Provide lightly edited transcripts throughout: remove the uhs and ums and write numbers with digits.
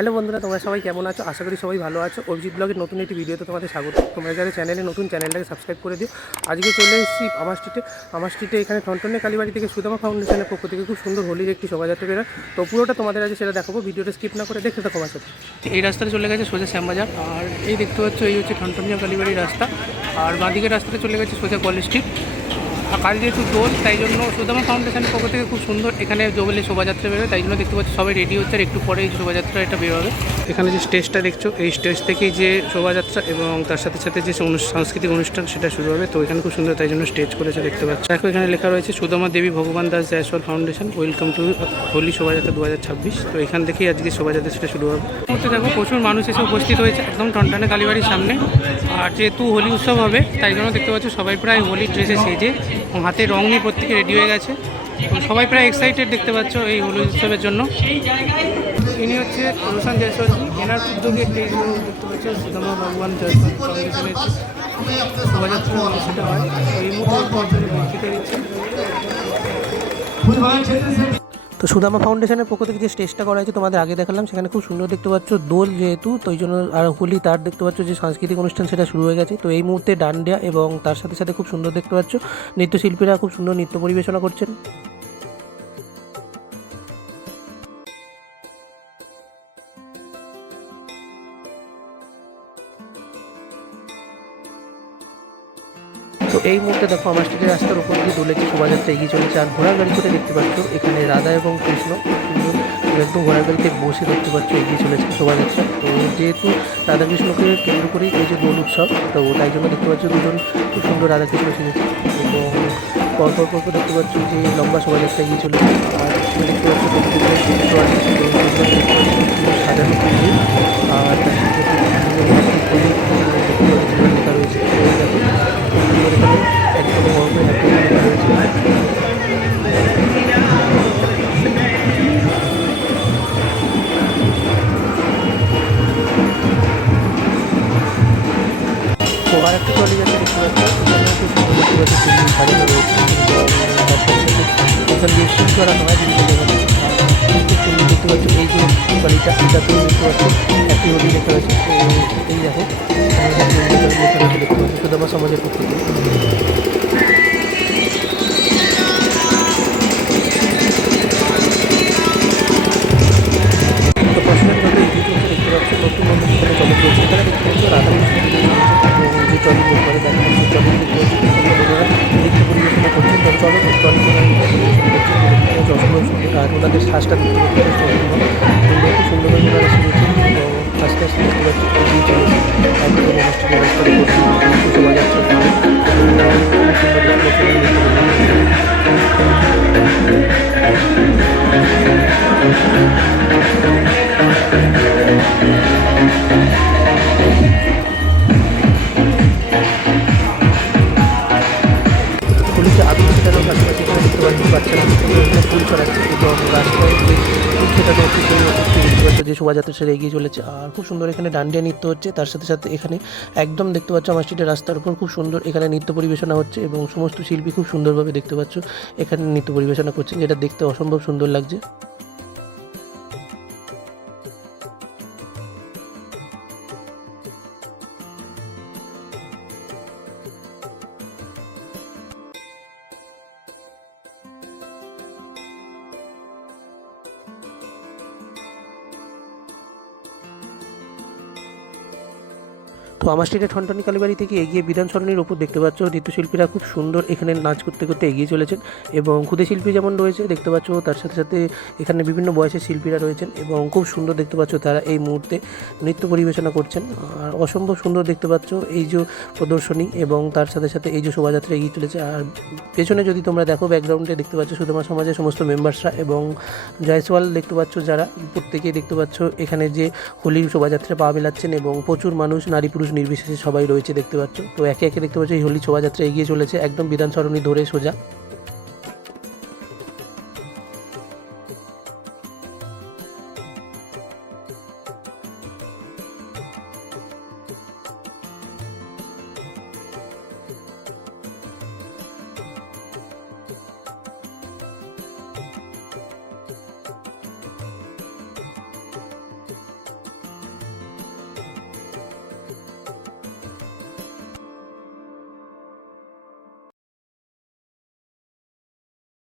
Hello বন্ধুরা, তোমরা সবাই কেমন আছো? আশা করি সবাই ভালো আছো। অভিজিৎ ব্লগের নতুন একটি ভিডিওতে তোমাদের স্বাগত। তোমরা যারা চ্যানেলে নতুন, চ্যানেলটাকে সাবস্ক্রাইব করে দিও। আজকে চলে এসেছি আমার স্ট্রিটে এখানে টনটনে কালীবাড়ি থেকে সুদামা ফাউন্ডেশনের পক্ষ থেকে খুব সুন্দর হোলির একটি শোভাযাত্রা বেরোয়। তো পুরোটা তোমাদের আজকে সেটা দেখাবো, ভিডিওটা স্কিপ না করে দেখতে থাকো আমার সাথে। এই রাস্তাটা চলে গেছে সোজা শ্যামবাজার, আর এই দেখতে পাচ্ছ এই হচ্ছে টনটনিয়া কালীবাড়ির রাস্তা, আর বাঁদিকের রাস্তাটা চলে গেছে সোজা কলেজ স্ট্রিট। আর কাল যেহেতু দোল, তাই জন্য সুদামা ফাউন্ডেশনের পক্ষ থেকে খুব সুন্দর এখানে জগলে শোভাযাত্রা বেরোয়, তাই জন্য দেখতে পাচ্ছি সবাই রেডি হচ্ছে। আর একটু পরে এই শোভাযাত্রা এটা বেরোবে। এখানে যে স্টেজটা দেখছো, এই স্টেজ থেকেই যে শোভাযাত্রা এবং তার সাথে সাথে যে সাংস্কৃতিক অনুষ্ঠান সেটা শুরু হবে। তো এখানে খুব সুন্দর, তাই জন্য স্টেজ করেছে দেখতে পাচ্ছ। দেখো এখানে লেখা রয়েছে Sudama Devi Bhagwan Das Jaiswal foundation, welcome to Holi শোভাযাত্রা 2026। তো এখান থেকেই আজকে শোভাযাত্রা সেটা শুরু হবে। দেখো প্রচুর মানুষ এসে উপস্থিত হয়েছে একদম টনটনে কালীবাড়ির সামনে। আর যেহেতু হোলি উৎসব হবে, তাই জন্য দেখতে পাচ্ছ সবাই প্রায় হোলির ড্রেসে সেজে হাতে রং নিয়ে প্রত্যেকে রেডি হয়ে গেছে। সবাই প্রায় এক্সাইটেড দেখতে পাচ্ছ এই হোলি উৎসবের জন্য। ইনি হচ্ছে রোশন জয়সওয়ালজি, এনার উদ্যোগে এই দেখতে পাচ্ছ সুদামা ভগবান জয়সওয়াল ফাউন্ডেশনের শোভাযাত্রা অনুষ্ঠিত হয়। এই মুহূর্তে বক্তৃতা দিচ্ছেন। তো সুদামা ফাউন্ডেশনের পক্ষ থেকে যে স্টেজটা করা হয়েছে তোমাদের আগে দেখালাম, সেখানে খুব সুন্দর দেখতে পাচ্ছ দোল যেহেতু, তো ওই জন্য আর হোলি তার দেখতে পাচ্ছ যে সাংস্কৃতিক অনুষ্ঠান সেটা শুরু হয়ে গেছে। তো এই মুহূর্তে ডান্ডিয়া এবং তার সাথে সাথে খুব সুন্দর দেখতে পাচ্ছ নৃত্যশিল্পীরা খুব সুন্দর নৃত্য পরিবেশনা করছেন। তো এই মুহূর্তে দেখো আমার স্ট্রিটের রাস্তার উপর দিয়ে দোলের যে শোভাযাত্রা এগিয়ে চলেছে, আর ঘোড়ার গাড়ি করে দেখতে পাচ্ছ এখানে রাধা এবং কৃষ্ণ একদম ঘোড়ার গাড়িতে বসে দেখতে পাচ্ছ এগিয়ে চলেছে শোভাযাত্রা। তো যেহেতু রাধাকৃষ্ণকে কেন্দ্র করেই এই যে দোল উৎসব, তো তাই জন্য দেখতে পাচ্ছ দুজন খুব সুন্দর রাধাকৃষ্ণ সেজেছে এবং পরপর দেখতে পাচ্ছ যে লম্বা শোভাযাত্রা এগিয়ে চলেছে। আর দেখতে পাচ্ছ সাজানো খুবই, আর তার সাথে লেখা রয়েছে একদম বড় করে লেখা রয়েছে। তো আর একটা ট্রলি যাচ্ছে দেখতে পাচ্ছি, এখানে খুব সুন্দর দেখতে পাচ্ছি সিলিং সাজানো রয়েছে এখান দিয়ে ফুল করানো হয় বিভিন্ন জায়গায়। খুব সুন্দর দেখতে পাচ্ছ এই যে ট্রলিটা, এটাতেও দেখতে পাচ্ছ হ্যাপি হোলি লেখা রয়েছে। তো এই দেখো লেখা রয়েছে দেখতে পাচ্ছি সুদামা সমাজের পক্ষ থেকে। তো প্রশ্নের যত এগিয়ে চলছে দেখতে পাচ্ছ নতুন নতুন এখানে চমক রয়েছে। এখানে দেখতে পাচ্ছ রাধাকৃষ্ণ যে ট্রলি বের করে দেখা যাচ্ছে, ট্রলি দেখতে পাচ্ছি নৃত্য পরিবেশনা করছেন। তো চলো ট্রলি অসম্ভব সুন্দর, আর ওনাদের শ্বাসটা দেখতে পাচ্ছি খুব সুন্দরভাবে ওনারা সেরেছেন এবং আস্তে আস্তে দেখতে পাচ্ছি এগিয়ে চলেছে একদম অনুষ্ঠানের রাস্তার উপর শোভাযাত্রা পুলিশে আগুন ছেটানোর পাশাপাশি এখানে দেখতে পাচ্ছি বাচ্চারা ফুল ছড়াচ্ছে এবং রাস্তায় যে ফুল ছেটানো হচ্ছে সেই দেখতে পাচ্ছ যে শোভাযাত্রা সেটা এগিয়ে চলেছে। আর খুব সুন্দর এখানে ডান্ডিয়া নৃত্য হচ্ছে, তার সাথে সাথে এখানে একদম দেখতে পাচ্ছ আমার স্ট্রিটের রাস্তার উপর খুব সুন্দর এখানে নৃত্য পরিবেশনা হচ্ছে এবং সমস্ত শিল্পী খুব সুন্দরভাবে দেখতে পাচ্ছ এখানে নৃত্য পরিবেশনা করছেন, যেটা দেখতে অসম্ভব সুন্দর লাগছে। তো আমার স্ট্রিটে ঠনটনি কালীবাড়ি থেকে এগিয়ে বিধান সরণির ওপর দেখতে পাচ্ছ নৃত্যশিল্পীরা খুব সুন্দর এখানে নাচ করতে করতে এগিয়ে চলেছেন এবং ক্ষুদে শিল্পী যেমন রয়েছে দেখতে পাচ্ছ, তার সাথে সাথে এখানে বিভিন্ন বয়সের শিল্পীরা রয়েছেন এবং খুব সুন্দর দেখতে পাচ্ছ তারা এই মুহূর্তে নৃত্য পরিবেশনা করছেন। আর অসম্ভব সুন্দর দেখতে পাচ্ছ এই যে প্রদর্শনী এবং তার সাথে সাথে এই যে শোভাযাত্রা এগিয়ে চলেছে। আর পেছনে যদি তোমরা দেখো ব্যাকগ্রাউন্ডে দেখতে পাচ্ছ সুদামা সমাজের সমস্ত মেম্বার্সরা এবং জয়সওয়াল দেখতে পাচ্ছ যারা, প্রত্যেকেই দেখতে পাচ্ছ এখানে যে হোলির শোভাযাত্রা পা মেলাচ্ছেন এবং প্রচুর মানুষ নারী পুরুষ নির্বিশেষে সবাই রয়েছে দেখতে পাচ্ছ। তো একে একে দেখতে পাচ্ছ এই হোলি শোভাযাত্রা এগিয়ে চলেছে একদম বিধান সরণি ধরে সোজা।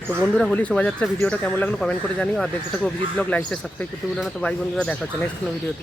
তো বন্ধুরা, হোলি শোভাযাত্রা ভিডিওটা কেমন লাগলো কমেন্ট করে জানিও, আর দেখতে থাকো অভিজিৎ ব্লগ, লাইক সাবস্ক্রাইব করতে ভুলো না। তো বাই বন্ধুরা, দেখা হচ্ছে নেক্সট কোনো ভিডিওতে।